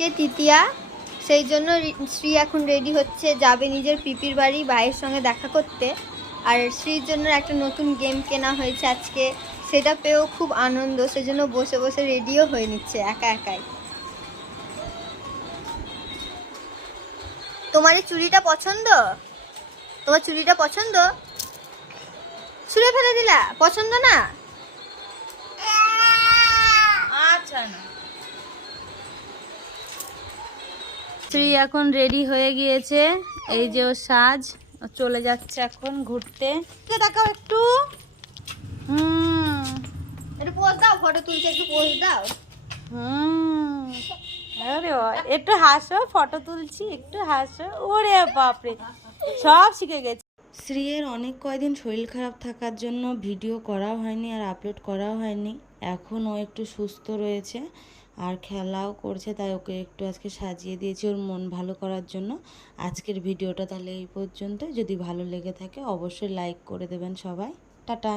আজকে তৃতীয়া, সেই জন্য শ্রী এখন রেডি হচ্ছে, যাবে নিজের পিপির বাড়ি ভাইয়ের সঙ্গে দেখা করতে। আর শ্রীর জন্য একটা নতুন গেম কেনা হয়েছে আজকে, সেটা পেয়েও খুব আনন্দ, সেজন্য বসে বসে রেডিও হয়ে নিচ্ছে একা একাই। তোমার এই চুড়িটা পছন্দ? তোমার চুড়িটা পছন্দ? ছুঁড়ে ফেলে দিলা? পছন্দ না? আচ্ছা না। শ্রী এখন রেডি হয়ে গিয়েছে, এই যে ওর সাজ, ও চলে যাচ্ছে এখন ঘুরতে। দেখাও একটু। একটু পোজ দাও, ফটো তুলছে, একটু পোজ দাও। আরে একটু হাসো, ফটো তুলছি, একটু হাসো। ওরে বাপরে, সব শিখে গেছে। শ্রীয়ের অনেক কয়দিন শরীর খারাপ থাকার জন্য ভিডিও করাও হয়নি আর আপলোড করাও হয়নি। এখন ও একটু সুস্থ রয়েছে আর খেলাও করছে, তাই ওকে একটু আজকে সাজিয়ে দিয়েছি ওর মন ভালো করার জন্য। আজকের ভিডিওটা তাহলে এই পর্যন্ত। যদি ভালো লেগে থাকে অবশ্যই লাইক করে দেবেন সবাই। টাটা।